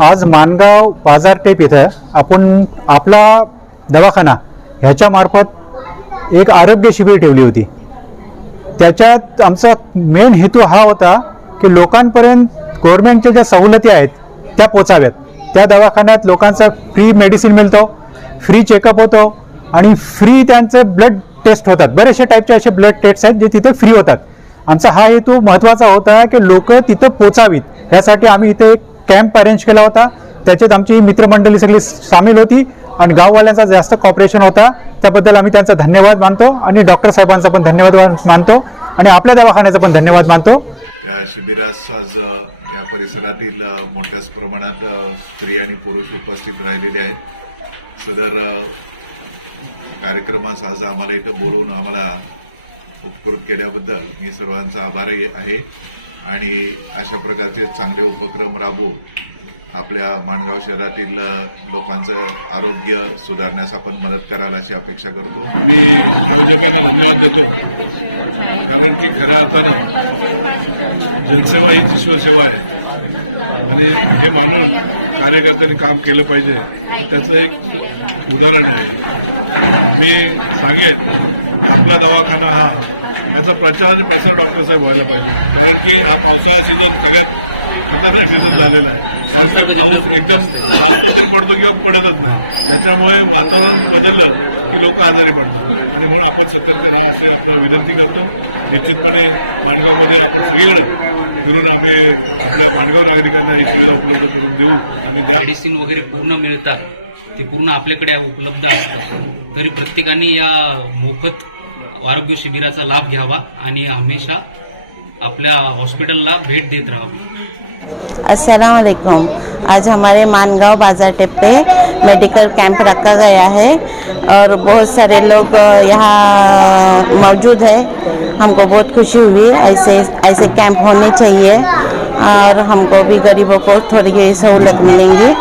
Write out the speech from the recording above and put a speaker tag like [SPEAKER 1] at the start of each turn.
[SPEAKER 1] आज मानगाव बाजारटेप इथं आपण आपला दवाखाना ह्याच्यामार्फत एक आरोग्य शिबिर ठेवली होती. त्याच्यात आमचा मेन हेतू हा होता की लोकांपर्यंत गव्हर्नमेंटच्या ज्या सवलती आहेत त्या पोचाव्यात. त्या दवाखान्यात लोकांचा फ्री मेडिसिन मिळतो फ्री चेकअप होतो आणि फ्री त्यांचे ब्लड टेस्ट होतात. बरेचसे टाईपचे असे ब्लड टेस्ट आहेत जे तिथे फ्री होतात. आमचा हा हेतू महत्त्वाचा होता की लोक तिथं पोचावीत. यासाठी आम्ही इथे एक कॅम्प अरेंज केला होता. त्याच्यात आमची मित्रमंडळी सगळी सामील होती आणि गाववाल्यांचा जास्त कॉपरेशन होता. त्याबद्दल आम्ही त्यांचा धन्यवाद मानतो आणि डॉक्टर साहेबांचा पण धन्यवाद मानतो आणि आपल्या दवाखान्याचा पण धन्यवाद मानतो.
[SPEAKER 2] या शिबिरास आज या परिसरातील मोठ्याच प्रमाणात स्त्री आणि पुरुष उपस्थित राहिलेले आहेत. सदर कार्यक्रमास आज आम्हाला इथं बोलवून आम्हाला उपकृत केल्याबद्दल मी सर्वांचा आभारी आहे. आणि अशा प्रकारचे चांगले उपक्रम राबवू आपल्या माणगाव शहरातील लोकांचं आरोग्य सुधारण्यास आपण मदत कराल अशी अपेक्षा करतो.
[SPEAKER 3] जनसेवा ही शिवसेवा आहे. आणि हे कार्यकर्त्यांनी काम केलं पाहिजे त्याचं एक उदाहरण आहे. मी सांगेन आपला दवाखाना हा याचा प्रचार डॉक्टर साहेब व्हायला पाहिजे. disease झालेला आहे. एकदम पडतो किंवा पडतच नाही. त्याच्यामुळे वातावरण बदललं की लोक आजारी पडतात. आणि म्हणून आपण सतत विनंती करतो. निश्चितपणे माणगावमध्ये सगळीकडे फिरून आम्ही आपल्या माणगाव नागरिकांना ही सेवा उपलब्ध करून देऊ. आणि
[SPEAKER 4] मेडिसिन वगैरे पूर्ण मिळतात. ते पूर्ण आपल्याकडे उपलब्ध असतात. तरी प्रत्येकाने या मोफत आरोग्य शिबिराचा लाभ घ्यावा आणि हमेशा आपल्या हॉस्पिटलला भेट देत राहावं.
[SPEAKER 5] अस्सलाम आज हमारे मानगांव बाजार टेप पे मेडिकल कैंप रखा गया है और बहुत सारे लोग यहाँ मौजूद है। हमको बहुत खुशी हुई ऐसे ऐसे कैंप होने चाहिए और हमको भी गरीबों को थोड़ी सहूलत मिलेंगी।